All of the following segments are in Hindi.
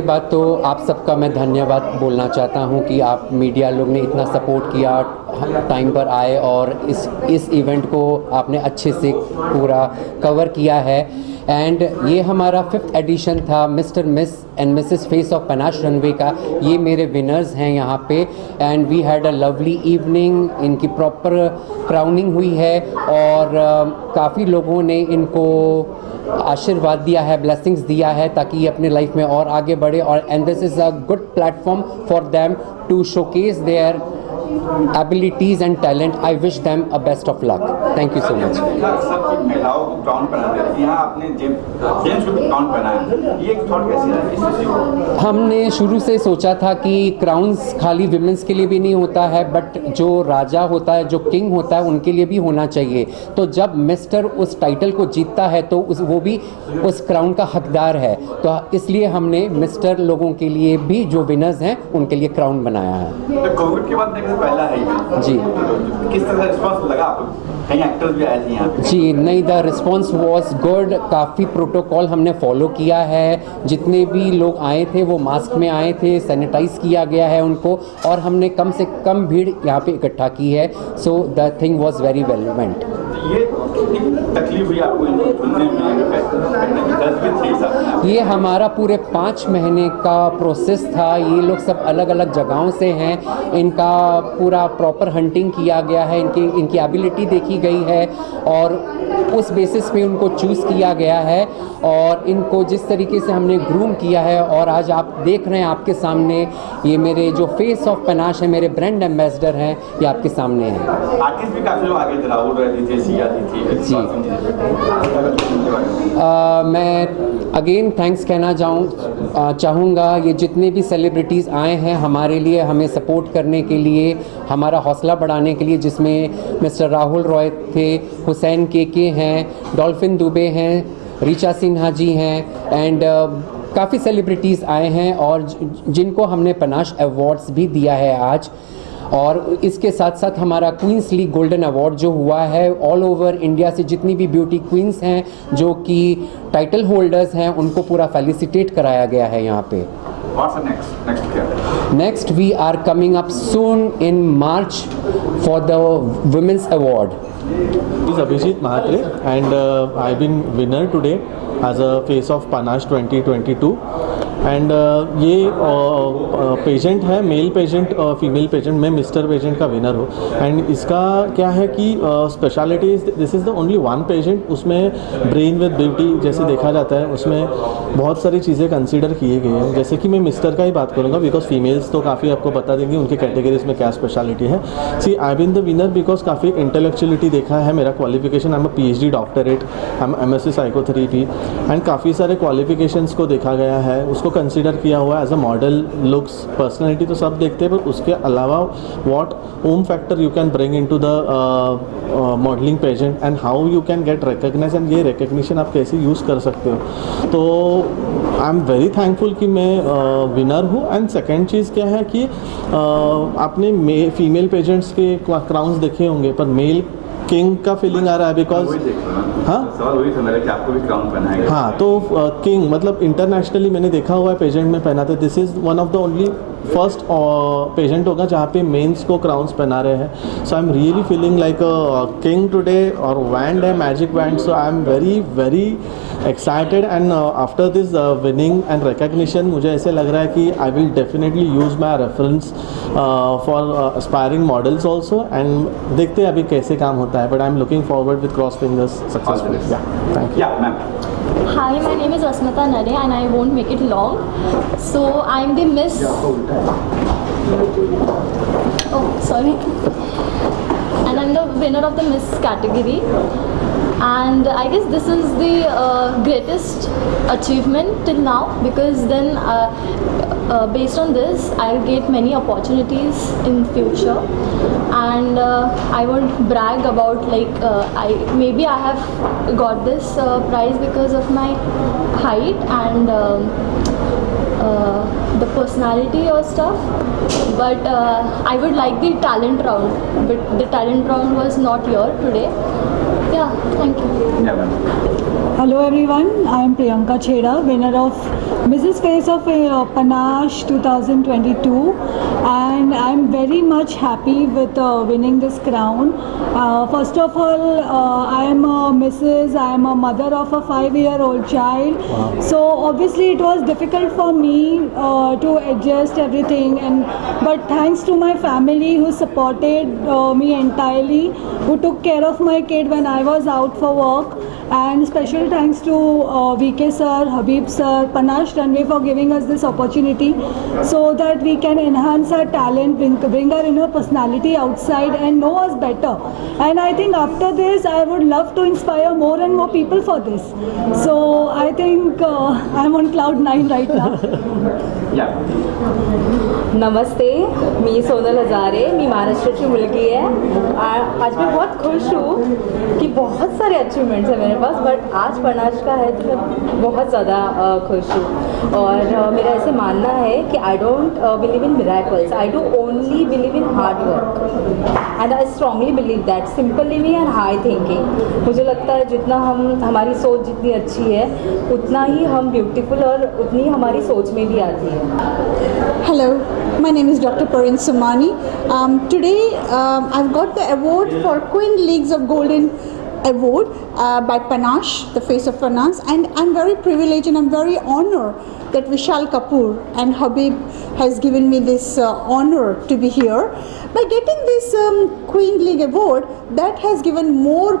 पहले बात तो आप सबका मैं धन्यवाद बोलना चाहता हूं कि आप मीडिया लोग ने इतना सपोर्ट किया, टाइम पर आए और इस इवेंट को आपने अच्छे से पूरा कवर किया है। एंड ये हमारा 5th एडिशन था mister miss and missus face of Panache runway का। ये मेरे विनर्स हैं यहाँ पे and we had a lovely evening. इनकी प्रॉपर क्राउनिंग हुई है और काफ़ी लोगों ने इनको आशीर्वाद दिया है, ब्लेसिंग्स दिया है ताकि ये अपने लाइफ में और आगे बढ़े। और and this is a good platform for them to showcase their abilities and talent. I wish them a best of luck. Thank you so much. सब महिलाओं को क्राउन पहना दिया, यहाँ आपने जेम्स को क्राउन पहनाया, ये एक थॉट कैसी है इस चीज़ को? हमने शुरू से सोचा था कि क्राउन्स खाली विमेंस के लिए भी नहीं होता है, बट जो राजा होता है, जो किंग होता है, उनके लिए भी होना चाहिए। तो जब मिस्टर उस टाइटल को जीतता है तो वो भी उस क्राउन का हकदार है। तो इसलिए हमने मिस्टर लोगों के लिए भी जो विनर्स हैं उनके लिए क्राउन बनाया है। तो कोविड के बाद देखिए पहला है जी, किस तरह का रिस्पांस लगा आपको? कई एक्टर्स भी आए थे यहाँ पे। जी नहीं, द रिस्पॉन्स वॉज गुड। काफ़ी प्रोटोकॉल हमने फॉलो किया है। जितने भी लोग आए थे वो मास्क में आए थे, सैनिटाइज किया गया है उनको, और हमने कम से कम भीड़ यहाँ पे इकट्ठा की है। So the thing was very well went. ये तकलीफ हुई आपको चुनने में? ये हमारा पूरे 5 महीने का प्रोसेस था। ये लोग सब अलग अलग जगहों से हैं। इनका पूरा प्रॉपर हंटिंग किया गया है, इनकी एबिलिटी देखी गई है और उस बेसिस पे उनको चूज़ किया गया है और इनको जिस तरीके से हमने ग्रूम किया है। और आज आप देख रहे हैं आपके सामने ये मेरे जो फेस ऑफ पनाश है, मेरे ब्रांड एम्बेसडर हैं, ये आपके सामने हैं। आर्टिस्ट भी काफ़ी लोग आगे थे, राहुल रॉय थे, सिया थी। जी, मैं अगेन थैंक्स कहना चाहूँगा ये जितने भी सेलिब्रिटीज़ आए हैं हमारे लिए, हमें सपोर्ट करने के लिए, हमारा हौसला बढ़ाने के लिए, जिसमें मिस्टर राहुल रॉय थे, हुसैन के हैं, डॉल्फिन दुबे हैं, ऋचा सिन्हा जी हैं एंड काफ़ी सेलिब्रिटीज़ आए हैं और जिनको हमने पनाश अवार्ड्स भी दिया है आज। और इसके साथ साथ हमारा क्वींस लीग गोल्डन अवार्ड जो हुआ है, ऑल ओवर इंडिया से जितनी भी ब्यूटी क्वींस हैं जो कि टाइटल होल्डर्स हैं उनको पूरा फेलिसिटेट कराया गया है यहाँ पे। Next we are coming up soon in March for the Women's Award. This is Abhijit Mahatre and I've been winner today as a face of Panache 2022 and ये पेजेंट है, मेल पेजेंट और फीमेल पेजेंट। मैं मिस्टर पेजेंट का विनर हूँ एंड इसका क्या है कि speciality this is the only one pageant. उसमें ब्रेन विद ब्यूटी जैसे देखा जाता है, उसमें बहुत सारी चीज़ें कंसीडर किए गए हैं। जैसे कि मैं मिस्टर का ही बात करूँगा बिकॉज फीमेल्स तो काफ़ी आपको बता देंगे उनकी कैटेगरीज में क्या स्पेशलिटी है। See I been the winner because काफ़ी इंटेलेक्चुअलिटी देखा है, मेरा qualification, I am PhD doctorate, I am MSc psychotherapy and काफ़ी सारे क्वालिफिकेशंस को देखा गया है, उसको कंसीडर किया हुआ है as a model. Looks, personality तो सब देखते हैं, पर उसके अलावा what um factor you can bring into the modelling pageant and how you can get recognise and ये रिकग्निशन आप कैसे यूज़ कर सकते हो। तो आई एम वेरी थैंकफुल कि मैं विनर हूँ। एंड सेकेंड चीज़ क्या है कि आपने फीमेल पेजेंट्स के क्राउन्स देखे होंगे पर मेल किंग का फीलिंग आ रहा है बिकॉज हाँ सवाल वही था मेरा कि आपको भी क्राउन पहना है। हाँ, तो किंग मतलब इंटरनेशनली मैंने देखा हुआ है पेजेंट में पहनाते। This is one of the only first pageant होगा जहाँ पे मेंस को क्राउन्स पहना रहे हैं। So I am really feeling like a king today. और वैंड है, magic wand. So I am very excited and after this winning and recognition मुझे ऐसे लग रहा है कि I will definitely use my reference for aspiring models also and देखते हैं अभी कैसे काम होता है। But I am looking forward with cross fingers successfully. Yeah thank you. Hi, my name is Asmita Nare and I won't make it long. So I'm the Miss. Oh, sorry. And I'm the winner of the Miss category. And I guess this is the greatest achievement till now because then based on this I'll get many opportunities in future and I won't brag about like maybe I have got this prize because of my height and the personality or stuff, but I would like the talent round, but the talent round was not here today. Yeah, thank you. Yeah, ma'am. Hello everyone, I am Priyanka Chheda, winner of Mrs. Face of Panache 2022, and I'm very much happy with winning this crown. First of all, I am a Mrs. I am a mother of a 5-year-old child. Wow. So obviously it was difficult for me to adjust everything, but thanks to my family who supported me entirely, who took care of my kid when I was out for work, and special thanks to VK sir, Habib sir, Panache Runway for giving us this opportunity so that we can enhance our talent, bring our inner personality outside and know us better. And I think after this I would love to inspire more and more people for this. So I think I'm on cloud 9 right now. नमस्ते, मी सोनल हजारे, मी महाराष्ट्राची मुलगी आहे. आज मैं बहुत खुश हूँ कि बहुत सारे अचीवमेंट्स हैं मेरे पास, बट आज पनाश का है तो मैं बहुत ज़्यादा खुश हूँ. और मेरा ऐसे मानना है कि I don't believe in miracles, I do only believe in hard work, and I strongly believe that simple living and high thinking. मुझे लगता है जितना हमारी सोच जितनी अच्छी है उतना ही हम ब्यूटीफुल और उतनी हमारी सोच में भी आती है. Hello, my name is Dr. Parin Somani. Today I've got the award for Queen Leagues of Golden Award by Panache, the face of Panache, and I'm very privileged and I'm very honored that Vishal Kapoor and Habib has given me this honor to be here. By getting this Queen League Award, that has given more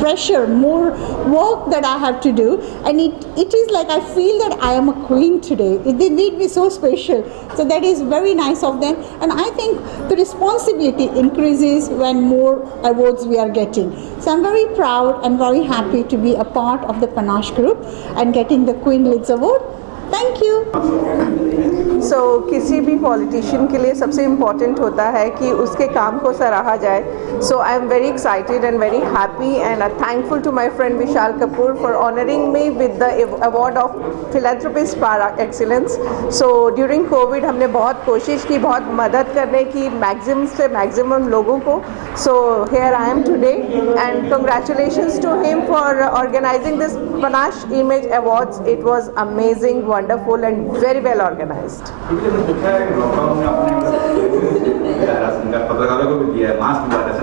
pressure, more work that I have to do, and it is like I feel that I am a queen today. They made me so special, so that is very nice of them, and I think the responsibility increases when more awards we are getting. So I'm very proud and very happy to be a part of the Panache group and getting the Queen Leagues Award. Thank you. So किसी भी पॉलिटिशियन के लिए सबसे इम्पॉर्टेंट होता है कि उसके काम को सराहा जाए. So I am very excited and very happy and thankful to my friend Vishal Kapoor for honoring me with the award of Philanthropist par excellence. So during COVID हमने बहुत कोशिश की, बहुत मदद करने की मैक्सिमम से मैक्सिमम लोगों को. So here I am today and congratulations to him for organizing this Panache Image Awards. It was amazing, wonderful and very well organized. पत्रकारों को भी दिया है, मास्क भी आता है,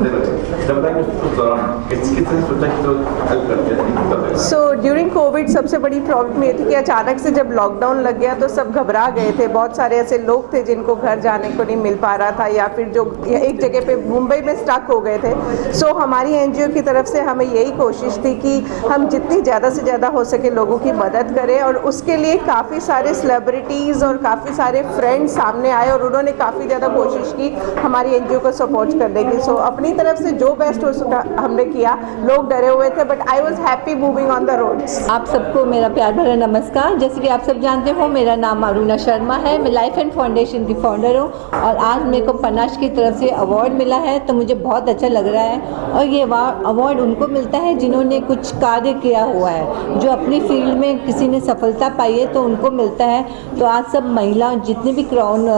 जब तक उस दौरान किस तरह सोचा कि तो हेल्प करते हैं. So during COVID सबसे बड़ी प्रॉब्लम ये थी कि अचानक से जब लॉकडाउन लग गया तो सब घबरा गए थे. बहुत सारे ऐसे लोग थे जिनको घर जाने को नहीं मिल पा रहा था या फिर जो एक जगह पे मुंबई में स्टक हो गए थे. सो हमारी NGO की तरफ से हमें यही कोशिश थी कि हम जितनी ज़्यादा से ज़्यादा हो सके लोगों की मदद करें, और उसके लिए काफ़ी सारे सेलिब्रिटीज़ और काफ़ी सारे फ्रेंड्स सामने आए और उन्होंने काफ़ी ज़्यादा कोशिश की हमारी NGO को सपोर्ट करने की. सो अपनी तरफ से जो बेस्ट हो सका हमने किया. लोग डरे हुए थे but I was happy moving on the roads. आप सबको मेरा प्यार भरा नमस्कार. जैसे कि आप सब जानते हो मेरा नाम अरुणा शर्मा है. मैं लाइफ एंड फाउंडेशन की फाउंडर हूँ और आज मेरे को पनाश की तरफ से अवार्ड मिला है तो मुझे बहुत अच्छा लग रहा है. और ये अवार्ड उनको मिलता है जिन्होंने कुछ कार्य किया हुआ है, जो अपनी फील्ड में किसी ने सफलता पाई है तो उनको मिलता है. तो आज सब महिला जितनी भी क्राउन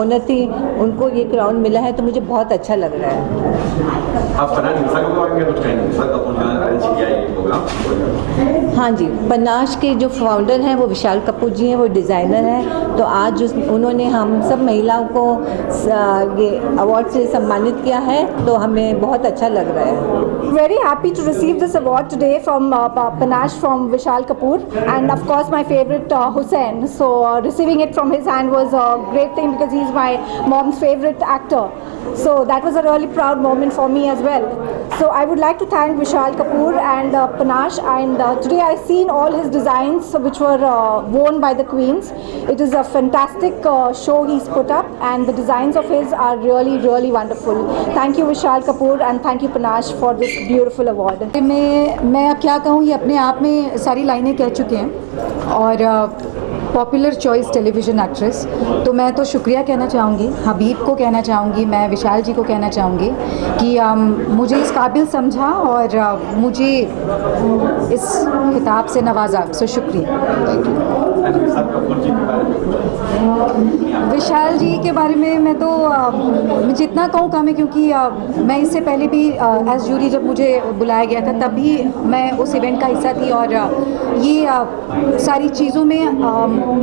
ओनर थी उनको ये क्राउन मिला है तो मुझे बहुत अच्छा लग रहा है. आप पनाश विशाल कपूर के कुछ कहेंगे? विशाल कपूर ने अरेंज किया ये प्रोग्राम. हाँ जी, पनाश के जो फाउंडर हैं वो विशाल कपूर जी हैं, वो डिज़ाइनर हैं. तो आज उन्होंने हम सब महिलाओं को ये अवार्ड से सम्मानित किया है तो हमें बहुत अच्छा लग रहा है. Very happy to receive this award today from Panache from Vishal Kapoor and of course my favorite Hussain. So receiving it from his hand was a great thing because he's my mom's favorite actor. So that was a really proud moment for me as well. So I would like to thank Vishal Kapoor and Panache, and today I seen all his designs which were worn by the queens. It is a fantastic show he's put up and the designs of his are really really wonderful. Thank you Vishal Kapoor and thank you Panache for this beautiful award. मैं अब क्या कहूँ, ये अपने आप में सारी लाइनें कह चुके हैं. और पॉपुलर चॉइस टेलीविज़न एक्ट्रेस, तो मैं तो शुक्रिया कहना चाहूँगी, हबीब को कहना चाहूँगी, मैं विशाल जी को कहना चाहूँगी कि मुझे इस काबिल समझा और मुझे इस खिताब से नवाजा. सो शुक्रिया. Thank you. And Vishal Kapoor जी के बारे में कुछ? विशाल जी के बारे में मैं तो मैं जितना कहूँ कम है, क्योंकि मैं इससे पहले भी एज जूरी जब मुझे बुलाया गया था तब भी मैं उस इवेंट का हिस्सा थी, और ये सारी चीज़ों में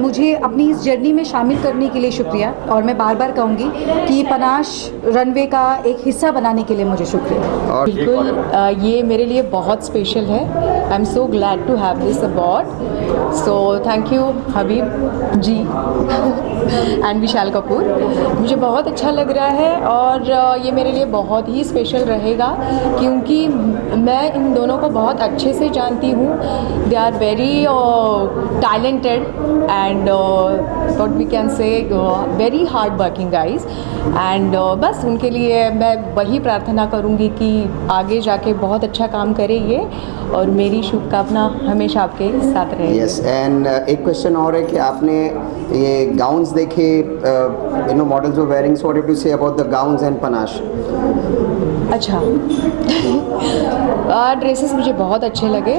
मुझे अपनी इस जर्नी में शामिल करने के लिए शुक्रिया। और मैं बार बार कहूँगी कि पनाश रनवे का एक हिस्सा बनाने के लिए मुझे शुक्रिया। बिल्कुल, ये मेरे लिए बहुत स्पेशल है। I am so glad to have this award, so thank you Habib ji and Vishal Kapoor. मुझे बहुत अच्छा लग रहा है और ये मेरे लिए बहुत ही स्पेशल रहेगा, क्योंकि मैं इन दोनों को बहुत अच्छे से जानती हूँ। They are very talented and what we can say very hard working guys, and बस उनके लिए मैं वही प्रार्थना करूँगी कि आगे जाके बहुत अच्छा काम करे ये, और मेरी शुभकामना हमेशा आपके साथ रहे। यस, एंड एक क्वेश्चन और है कि आपने ये गाउन्स देखे, models were wearing, so what do you say about the gowns and Panache? अच्छा ड्रेसेस मुझे बहुत अच्छे लगे।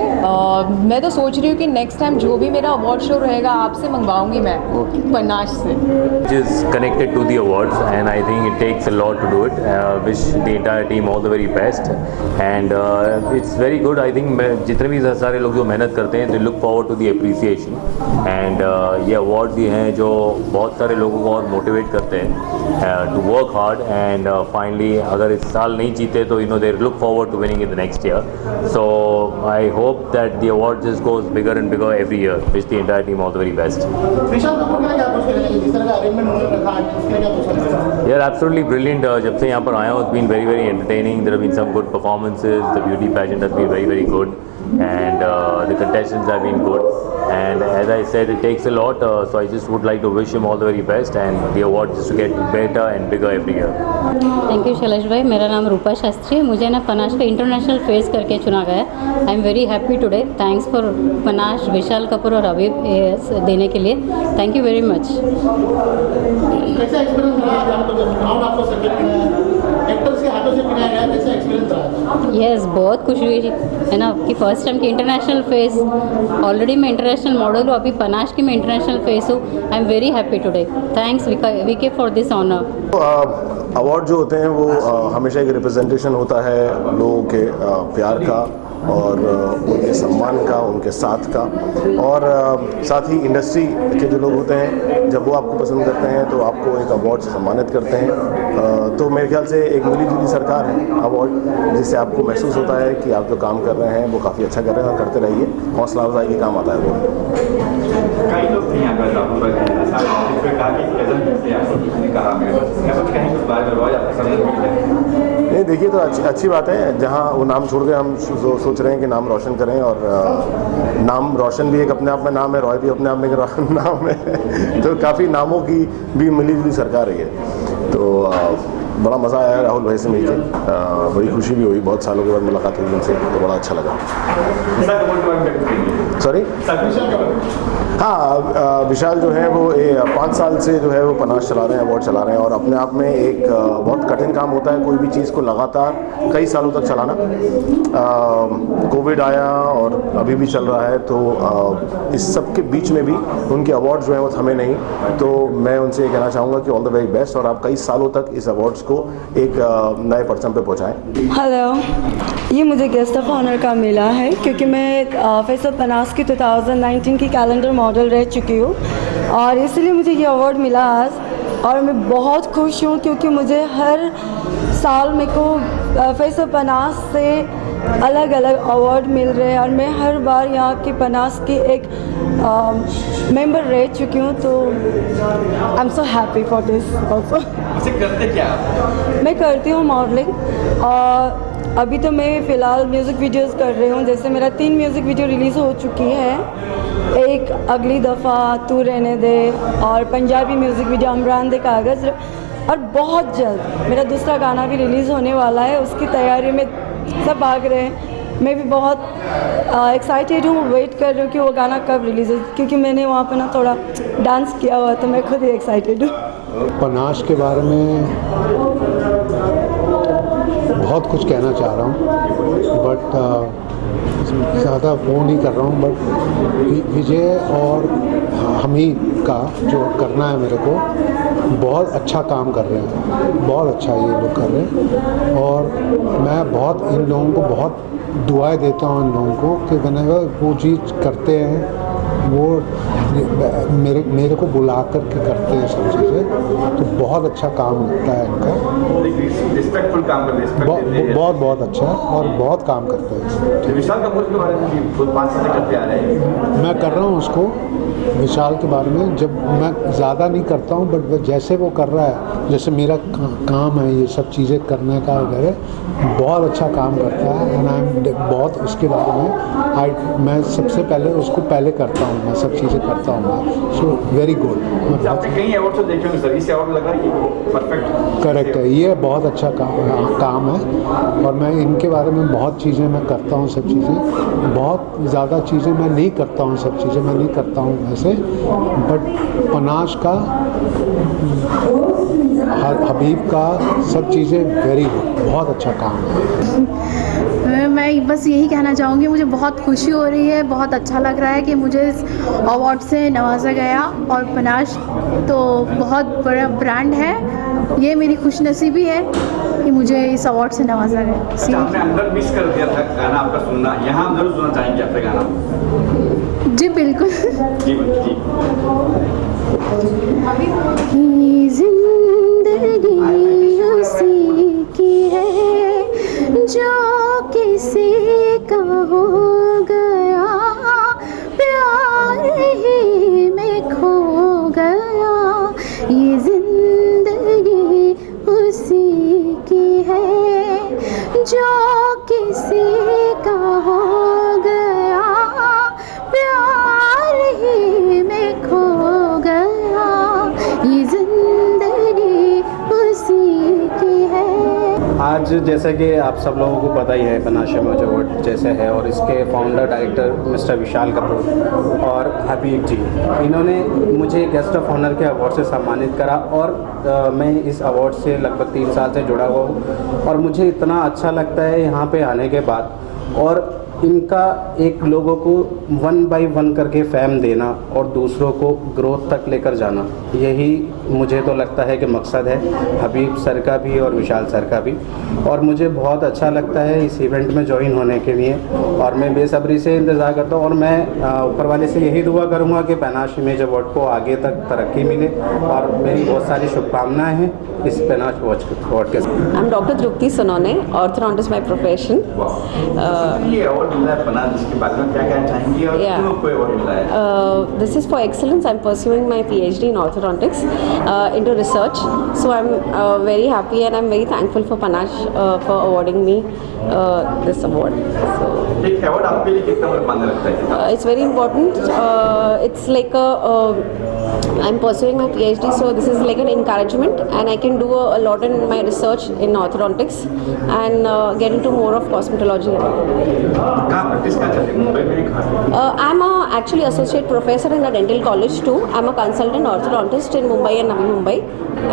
मैं तो सोच रही हूँ कि नेक्स्ट टाइम जो भी मेरा अवार्ड शो रहेगा आपसे मंगवाऊंगी मैं, पनाश से। Which is connected to the awards, and I think it takes a lot to do it. Wish the entire team all the very best, and it's very good. I think जितने भी सारे लोग जो मेहनत करते हैं, they look forward to the appreciation, and ये अवार्ड भी हैं जो बहुत सारे लोगों को और मोटिवेट करते हैं to work hard, and finally अगर इस साल नहीं जीते तो they look forward to winning in the next year. So I hope that the award just goes bigger and bigger every year. Wish the entire team all the very best. Yeah, absolutely brilliant. जब से यहाँ पर आया हूँ, it's been very very entertaining. There have been some good performances. The beauty pageant has been very very good, and the contestants have been good. And as I said, it takes a lot. So I just would like to wish him all the very best, and the award just to get better and bigger every year. Thank you Shailesh भाई। मेरा नाम रूपा शास्त्री है। मुझे ना पनाश का इंटरनेशनल फेस करके चुना गया। I am very happy today. Thanks for Panache, Vishal Kapoor और हबीब देने के लिए। Thank you very much. Yes, बहुत खुशी हुई है ना कि फर्स्ट टाइम की इंटरनेशनल फेस। ऑलरेडी मैं इंटरनेशनल मॉडल हूँ, अभी पनाश की मैं इंटरनेशनल फेस हूँ। I am very happy today. Thanks VK for this honour. Award जो होते हैं वो हमेशा एक रिप्रेजेंटेशन होता है लोगों के प्यार का और उनके सम्मान का, उनके साथ का, और साथ ही इंडस्ट्री के जो लोग होते हैं जब वो आपको पसंद करते हैं तो आपको एक अवार्ड से सम्मानित करते हैं। तो मेरे ख्याल से एक मिली जुली सरकार है अवार्ड, जिससे आपको महसूस होता है कि आप जो काम कर रहे हैं वो काफ़ी अच्छा कर रहे हैं और करते रहिए। हौसला अफजाई के काम आता है वो। कई लोग थे यहाँ पर राहुल भाई नहीं, देखिए तो अच्छी बात है। जहाँ वो नाम छोड़ के हम सोच रहे हैं कि नाम रोशन करें, और नाम रोशन भी एक अपने आप में नाम है, रॉय भी अपने आप में एक नाम है। तो काफ़ी नामों की भी मिली जुली सरकार रही है। तो बड़ा मज़ा आया राहुल भाई से मिलकर, बड़ी खुशी भी हुई। बहुत सालों के बाद मुलाकात हुई उनसे, तो बड़ा अच्छा लगा। सॉरी, हाँ, विशाल जो है वो 5 साल से जो है वो पनाश चला रहे हैं, अवार्ड चला रहे हैं, और अपने आप में एक बहुत कठिन काम होता है कोई भी चीज़ को लगातार कई सालों तक चलाना। कोविड आया और अभी भी चल रहा है, तो इस सब के बीच में भी उनके अवार्ड जो हैं वो थमे नहीं। तो मैं उनसे ये कहना चाहूँगा कि ऑल द वेरी बेस्ट, और आप कई सालों तक इस अवार्ड्स को एक नए परचम पे पहुँचाएँ। हेलो, ये मुझे गेस्ट ऑफ ऑनर का मिला है क्योंकि मैं फेस ऑफ पनाश की 2019 की कैलेंडर मॉडल रह चुकी हूँ, और इसलिए मुझे ये अवार्ड मिला आज, और मैं बहुत खुश हूँ क्योंकि मुझे हर साल मेरे को फेस ऑफ पनाश से अलग अलग अवार्ड मिल रहे हैं, और मैं हर बार यहाँ की पनाश की एक मेंबर रह चुकी हूँ। तो आई am so happy for this also. करते क्या? मैं करती हूँ मॉडलिंग, और अभी तो मैं फ़िलहाल म्यूज़िक वीडियोस कर रही हूँ। जैसे मेरा 3 म्यूज़िक वीडियो रिलीज़ हो चुकी है, एक अगली दफ़ा, तू रहने दे, और पंजाबी म्यूज़िक वीडियो अमरान दे कागज़, और बहुत जल्द मेरा दूसरा गाना भी रिलीज़ होने वाला है। उसकी तैयारी में सब भाग रहे हैं। मैं भी बहुत एक्साइटेड हूँ, वेट कर रही हूँ कि वो गाना कब रिलीज़ हो, क्योंकि मैंने वहाँ पर ना थोड़ा डांस किया हुआ, तो मैं खुद ही एक्साइटेड हूँ। पनाश के बारे में बहुत कुछ कहना चाह रहा हूँ बट ज़्यादा वो नहीं कर रहा हूँ, बट विजय और हमीद का जो करना है मेरे को, बहुत अच्छा काम कर रहे हैं, बहुत अच्छा ये लोग कर रहे हैं। और मैं बहुत इन लोगों को बहुत दुआएं देता हूँ इन लोगों को कि whenever वो चीज़ करते हैं वो मेरे को बुला कर के करते हैं सब चीज़ें, तो बहुत अच्छा काम लगता है इनका, रिस्पेक्टफुल काम करते हैं, बहुत अच्छा है और बहुत काम करते हैं। विशाल कपूर के बारे में 5 साल करते आ रहे हैं, मैं कर रहा हूँ उसको विशाल के बारे में, जब मैं ज़्यादा नहीं करता हूँ बट जैसे वो कर रहा है, जैसे मेरा काम है ये सब चीज़ें करने का वगैरह, बहुत अच्छा काम करता है। एंड आई एम बहुत उसके बारे में मैं सबसे पहले उसको पहले करता हूँ, मैं सब चीज़ें करता हूँ मैं, सो वेरी गुड। आपने कई अवार्ड तो देखे होंगे सर, इस अवार्ड लगा कि परफेक्ट करेक्ट है, ये बहुत अच्छा काम है। और मैं इनके बारे में बहुत चीज़ें मैं करता हूँ, सब चीज़ें बहुत ज़्यादा चीज़ें मैं नहीं करता हूँ, सब चीज़ें मैं नहीं करता हूँ वैसे, बट पनाश का, हबीब का, सब चीज़ें वेरी गुड, बहुत अच्छा काम है। मैं बस यही कहना चाहूँगी, मुझे बहुत खुशी हो रही है, बहुत अच्छा लग रहा है कि मुझे इस अवार्ड से नवाजा गया। और पनाश तो बहुत बड़ा ब्रांड है, ये मेरी खुशनसीबी है कि मुझे इस अवार्ड से नवाजा गया। आपने अंदर मिस कर दिया था गाना आपका सुनना, यहाँ हम जरूर सुनना चाहेंगे आपका गाना। जी बिल्कुल। जी जिंदगी उसी की है जो किसी का हो गया, प्यार ही में खो गया। ये जिंदगी उसी की है जो किसी का हो गया, प्यार ही में खो गया। ये जिंदगी उसी की है। आज जैसे कि आप सब लोगों को पता ही है, पनाश अवार्ड जैसे है, और इसके फाउंडर डायरेक्टर मिस्टर विशाल कपूर और हबीब जी, इन्होंने मुझे गेस्ट ऑफ ऑनर के अवार्ड से सम्मानित करा। और मैं इस अवार्ड से लगभग 3 साल से जुड़ा हुआ हूँ, और मुझे इतना अच्छा लगता है यहाँ पे आने के बाद। और इनका एक लोगों को 1 by 1 करके फैम देना और दूसरों को ग्रोथ तक लेकर जाना, यही मुझे तो लगता है कि मकसद है हबीब सर का भी और विशाल सर का भी। और मुझे बहुत अच्छा लगता है इस इवेंट में ज्वाइन होने के लिए, और मैं बेसब्री से इंतज़ार करता हूँ। और मैं ऊपर वाले से यही दुआ करूँगा कि पनाश इमेज अवार्ड को आगे तक तरक्की मिले, और मेरी बहुत सारी शुभकामनाएँ हैं इस पनाश अवार्ड के साथ। I am doctor Tripti Sonone, orthodontist my profession. ये अवार्ड मिला है पनाश, इसके बारे में क्या कहना चाहेंगी और क्यों आपको अवार्ड मिला है? This is for excellence. I'm pursuing my PhD in orthodontics into research. So I'm very happy and I'm very thankful for Panash for awarding me this award. So एक अवार्ड आपके लिए कितना मायने रखता है? it's very important. It's like I'm pursuing my PhD, so this is like an encouragement, and I can do a lot in my research in orthodontics and get into more of cosmetology. कहाँ प्रैक्टिस कहाँ चलती है, मुंबई में कहाँ? I'm actually associate professor in the dental college too. I'm a consultant orthodontist in Mumbai and Navi Mumbai,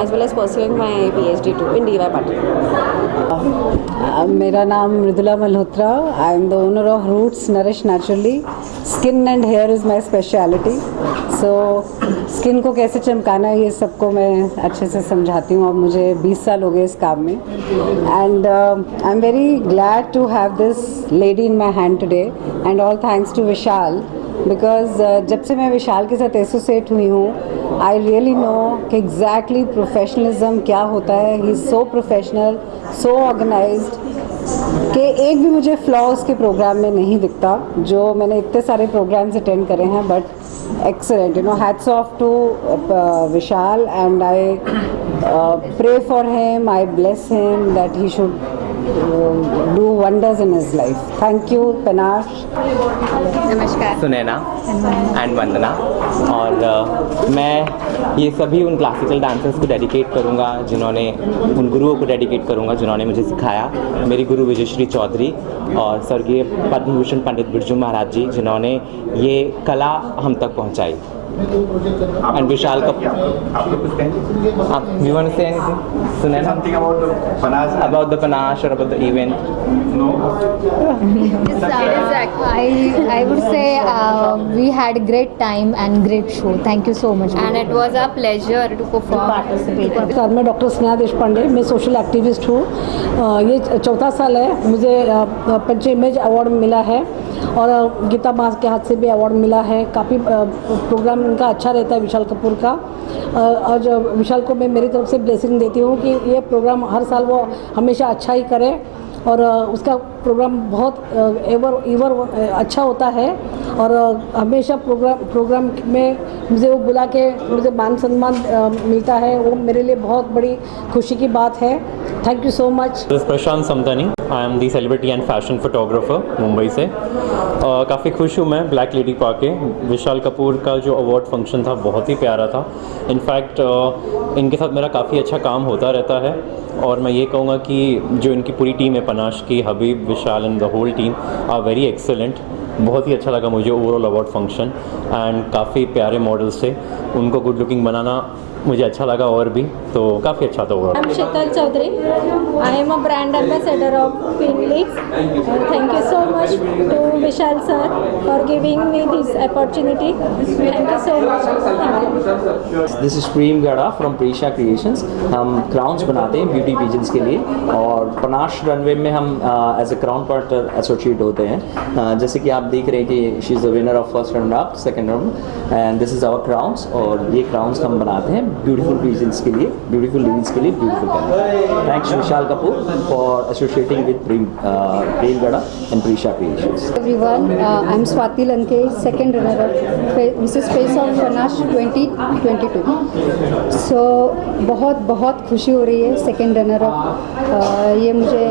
as well as pursuing my PhD too in DY Patil. मेरा नाम Mridula Malhotra. I am the owner of Roots Nourish Naturally. Skin and hair is my speciality. So skin को कैसे चमकाना है ये सबको मैं अच्छे से समझाती हूँ। अब मुझे 20 साल हो गए इस काम में, and I am very glad to have this lady in my hand today, and all thanks to Vishal, because जब से मैं विशाल के साथ एसोसिएट हुई हूँ, आई रियली नो कि एग्जैक्टली प्रोफेशनलिज्म क्या होता है। He is so professional, so organised कि एक भी मुझे फ्लॉ उसके प्रोग्राम में नहीं दिखता। जो मैंने इतने सारे प्रोग्राम्स अटेंड करे हैं, but excellent, you know, hats off to Vishal, and I pray for him, I bless him that he should do wonders in his life. Thank you, Panash. नमस्कार, सुनैना एंड वंदना। और मैं ये सभी उन क्लासिकल डांसर्स को डेडिकेट करूँगा जिन्होंने, उन गुरुओं को डेडिकेट करूँगा जिन्होंने मुझे सिखाया। मेरी गुरु विजयश्री चौधरी और स्वर्गीय पद्म भूषण पंडित बिरजू महाराज जी, जिन्होंने ये कला हम तक पहुँचाई। and Vishal Kapoor. You want to say anything? Sunena? Something about the Panache? About the Panache or about the event? No. I would say we had a great time and great show. Thank you so much. And it was a pleasure to perform. नमस्कार, मैं डॉक्टर स्नेहा देशपांडे, मैं सोशल एक्टिविस्ट हूँ। ये चौथा साल है मुझे पंच इमेज अवार्ड मिला है और गीता मास के हाथ से भी अवार्ड मिला है। काफ़ी प्रोग्राम इनका अच्छा रहता है विशाल कपूर का। और विशाल को मैं मेरी तरफ से ब्लेसिंग देती हूँ कि ये प्रोग्राम हर साल वो हमेशा अच्छा ही करे और उसका प्रोग्राम बहुत एवर अच्छा होता है और हमेशा प्रोग्राम में मुझे वो बुला के मुझे मान सम्मान मिलता है, वो मेरे लिए बहुत बड़ी खुशी की बात है। Thank you so much. This Prashant Samtani, I am the celebrity and fashion photographer Mumbai से। काफ़ी खुश हूँ मैं ब्लैक लेडी पाके। विशाल कपूर का जो अवार्ड फंक्शन था बहुत ही प्यारा था। इनफैक्ट इनके साथ मेरा काफ़ी अच्छा काम होता रहता है और मैं ये कहूँगा कि जो इनकी पूरी टीम है पनाश की, Habib, Vishal and the whole team are very excellent. बहुत ही अच्छा लगा मुझे ओवरऑल अवार्ड फंक्शन एंड काफ़ी प्यारे मॉडल्स थे, उनको गुड लुकिंग बनाना मुझे अच्छा लगा और भी, तो काफ़ी अच्छा था overall. I'm Sheetal Chaudhary. I am a brand ambassador of Queen Leagues. Thank you so much to Vishal sir for giving me this opportunity. Thank you so much. Thank you. This is Prem Gada from Prisha Creations. हम क्राउन्स बनाते हैं ब्यूटी पीजेंट्स के लिए और पनाश रनवे में हम as a crown partner associate होते हैं। जैसे कि आप देख रहे हैं कि she is the winner of first round up, second round and this is our crowns और ये क्राउन्स हम बनाते हैं ब्यूटीफुल पीजेंट्स के लिए, ब्यूटीफुल लेडीज़ के लिए ब्यूटीफुल करना। Thanks Vishal Kapoor for associating with Prem Gada and Prisha creations. Everyone, I'm Swati Lanke, second runner-up, Mrs. Face of Panache 2022. So बहुत खुशी हो रही है सेकेंड रनर अप। ये मुझे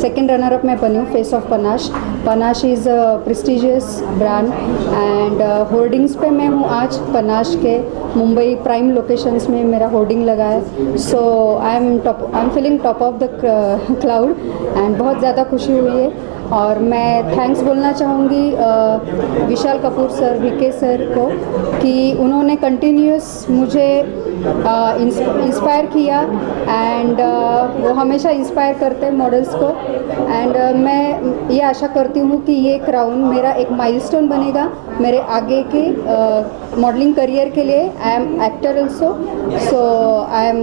सेकेंड रनर अप मैं बनी हूँ face of Panache. Panache is a prestigious brand and hoardings पे मैं हूँ आज पनाश के मुंबई प्राइम लोकेशंस में मेरा होर्डिंग लगा है। So I am feeling top of the cloud and बहुत ज़्यादा खुशी हुई है और मैं थैंक्स बोलना चाहूँगी विशाल कपूर सर, वीके सर को कि उन्होंने कंटिन्यूस मुझे इंस्पायर किया एंड वो हमेशा इंस्पायर करते हैं मॉडल्स को एंड मैं ये आशा करती हूँ कि ये क्राउन मेरा एक माइलस्टोन बनेगा मेरे आगे के मॉडलिंग करियर के लिए। I am actor also, so I am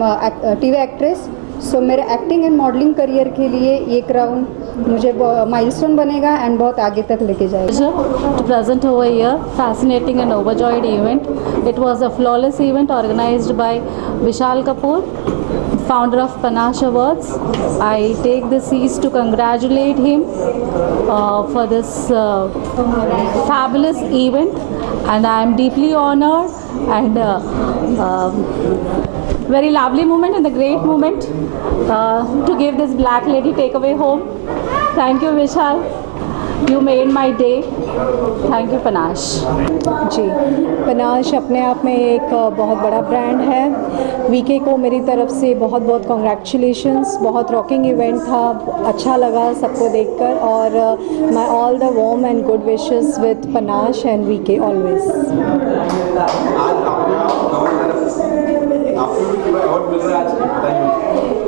TV actress, so मेरे एक्टिंग एंड मॉडलिंग करियर के लिए ये क्राउन मुझे माइलस्टोन बनेगा एंड बहुत आगे तक लेके जाएगा। To present over here, fascinating and overjoyed event. It was a flawless event organized by Vishal Kapoor, founder of Panache Awards. I take this ease to congratulate him for this fabulous event, and I am deeply honored and very lovely moment and a great moment to give this black lady takeaway home. Thank you Vishal, you made my day. Thank you Panache. Ji, panache अपने आप में एक बहुत बड़ा ब्रांड है। वीके को मेरी तरफ से बहुत कॉन्ग्रेचुलेशंस। बहुत रॉकिंग इवेंट था, अच्छा लगा सबको देखकर और my all the warm and good wishes with Panache and VK always.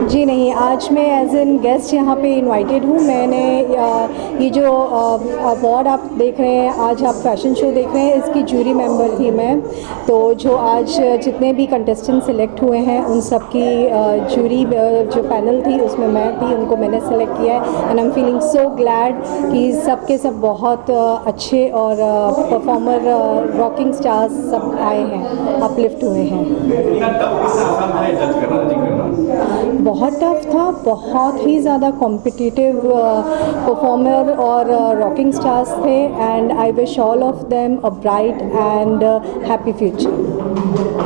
जी नहीं, आज मैं एज एन गेस्ट यहाँ पे इनवाइटेड हूँ। मैंने ये जो अवार्ड आप देख रहे हैं, आज आप फैशन शो देख रहे हैं, इसकी जूरी मेंबर थी मैं। तो जो आज जितने भी कंटेस्टेंट सिलेक्ट हुए हैं उन सब की जूरी जो पैनल थी उसमें मैं थी, उनको मैंने सेलेक्ट किया है and I am feeling so glad कि सब के सब बहुत अच्छे और परफॉर्मर रॉकिंग स्टार्स सब आए हैं, अपलिफ्ट हुए हैं। बहुत टफ था, बहुत ही ज़्यादा कॉम्पिटिटिव परफॉर्मर और रॉकिंग स्टार्स थे and I wish all of them a bright and happy future.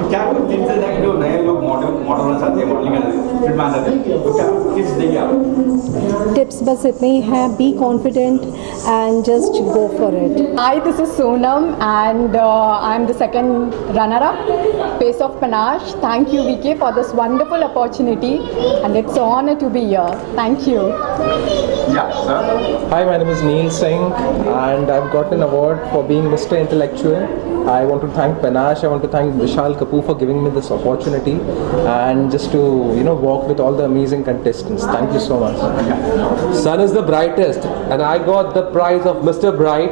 क्या टिप्स है जो नए लोग मॉडल होना चाहते हैं, मॉडलिंग करना चाहते हैं, तो क्या टिप्स देंगे आप? टिप्स बस इतने ही हैं, be confident and just go for it. Hi, this is Sonam and I'm the second runner-up, Face of Panache. Thank you VK for this wonderful opportunity and it's an honor to be here. Thank you. Yeah, sir. Hi, my name is Neil Singh and I've got an award for being Mr. Intellectual I want to thank Panache, I want to thank Vishal Kapoor for giving me this opportunity and just to walk with all the amazing contestants. Thank you so much. Sun is the brightest, and I got the prize of Mr. Bright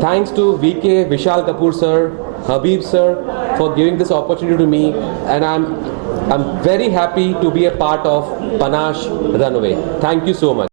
thanks to VK, Vishal Kapoor sir, Habib sir for giving this opportunity to me, and I'm very happy to be a part of Panache Runway. Thank you so much.